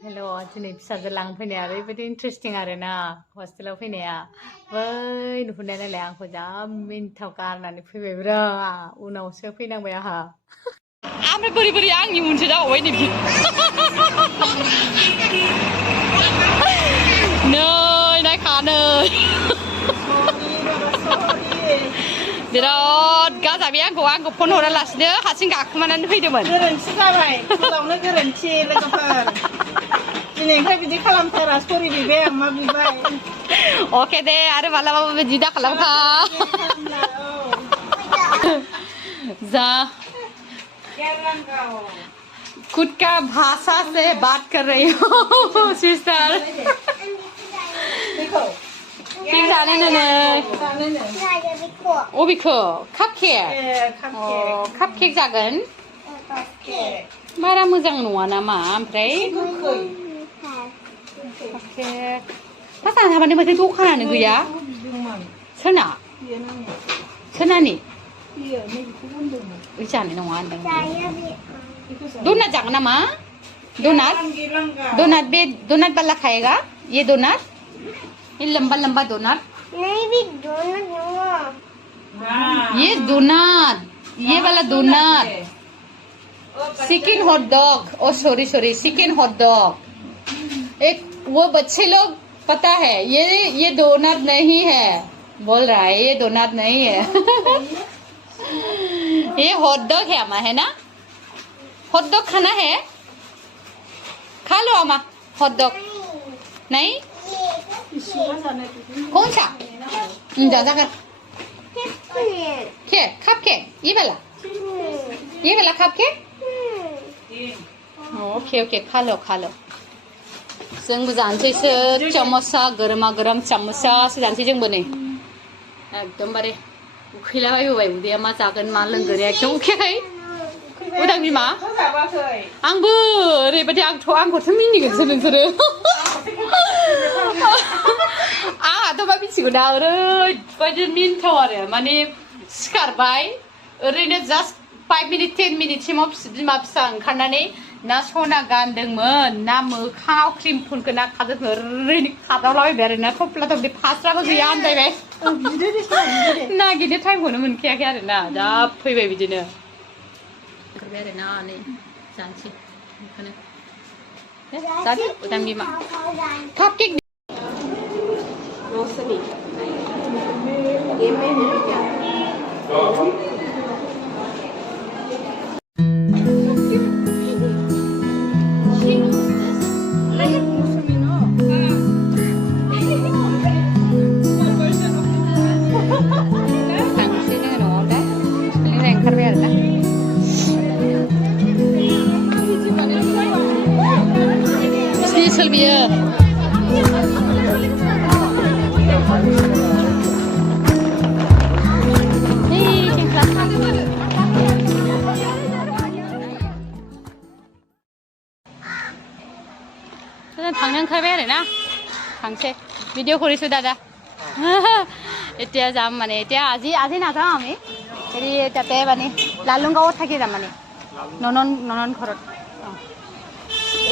हेल' दिनै फिसाजो लांफैनाया ओरैबायदि इन्टारेस्टिं आरो ना हस्टेलाव फैनाया बै नुहुरनाय नायलाय आंखौ जा मिन्थाव गारनानै फैबायब्रा उनावसो फैनांबाय आंहा ओमफ्राय बोरै बोरै आंनि उनसो जाबावबाय नै नै नायखानो बिराद गाजाबि आंखौ फन हरालासिनो हारसिं गाखोमानानै फैदोंमोन गोरोन्थि जाबाय फुङावनो गोरोन्थि लोगोफोर दिनैनिफ्राय बिदि खालामथारा सरि बिबाय आं मा बिबाय अके दे आरो मालाबाबो बिदि दा खालामखा जा खुद का भाषा से बात कर रही हो सिस्टर Kim जाने नोङो अबेखौ कापकेक कापकेक जागोन बारा मोजां नङा नामा ओमफ्राय कापकेक पास हाबानो माथो दखानानो गैया सोरना सोरनानि जानाय नङा होनदों डोनाट जागोन नामा डोनाट डोनाट बे डोनाट वाला खाएगा ये डोनाट ये लंबा लंबा डोनाट नहीं भी डोनट ये डोनाट ये वाला डोनाट चिकन हॉट डॉग ओ sorry sorry chicken hot dog एक वो बच्चे लोग पता है ये डोनाट नहीं है बोल रहा है ये डोनाट नहीं है ये हॉट डॉग है अम्मा है ना हॉट डॉग खाना है खा लो अम्मा हॉट डॉग नहीं कौन सा जा कर क्या कपकेक ये वाला कपकेक ओके ओके खा लो जोंबो जानोसैसो चामचा गरमा गरम चामचासो जानोसै जोंबो नै एकदमबारे उखैलाबायबोबाय उदैया मा जागोन मा लोंगोन एकदम उखैयाखै उदां बिमा आंबो ओरैबायदि आंखौथ' मिनिगोनसो नोंसोरो आंहाथ' मा मिथिगौ दा ओरैबायदि मिन्थाव आरो माने सिखारबाय ओरैनो जास्ट 5 मिनिट 10 मिनिटसिमाव बिमा फिसा ओंखारनानै ना सना गानदोंमोन ना मोखाङाव क्रिम फुनखो ना खाजोबनो ओरैनो खादावलाबायबाय आरो ना थफ्ला थफ्लि फास्राबो गैया आन्दायबाय नागिरनो टाइमखौनो मोनखायाखै आरो ना जा फैबाय बिदिनो ओंखारबाय आरो ना नै जानोसै बेखौनो जादो उदां बिमा कापकेक बियो थांनो ओंखारबाय आरो ना थांसै ভিডিও কৰিছো দাদা এতিয়া যাম মানে এতিয়া আজি নাযাওঁ আমি হেৰি তাতে মানে লালুংগাঁৱত থাকি যাম মানে ননন ঘৰত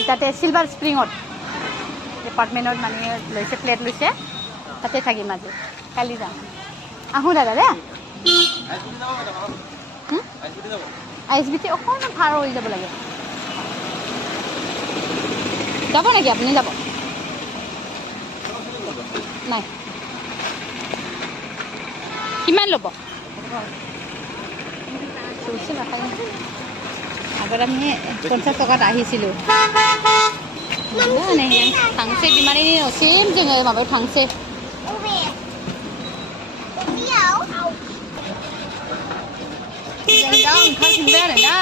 তাতে সিলভাৰ স্প্ৰিঙত ডিপাৰ্টমেণ্টত মানে লৈছে প্লেট লৈছে তাতে থাকিম আজি কালি যাম আহোঁ দাদা দে আইএছবিটি অকণমান পাৰ হৈ যাব লাগে যাব নেকি আপুনি যাব নাই কিমান ল'ব আগত আমি 50 টকাত আহিছিলোঁ थांसै बिमानि न'सिम जोङो माबायाव थांसै जों दा ओंखारफिनबाय आरो ना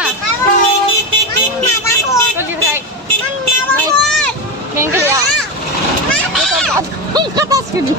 बेंगलिया ओंखारथासिगोन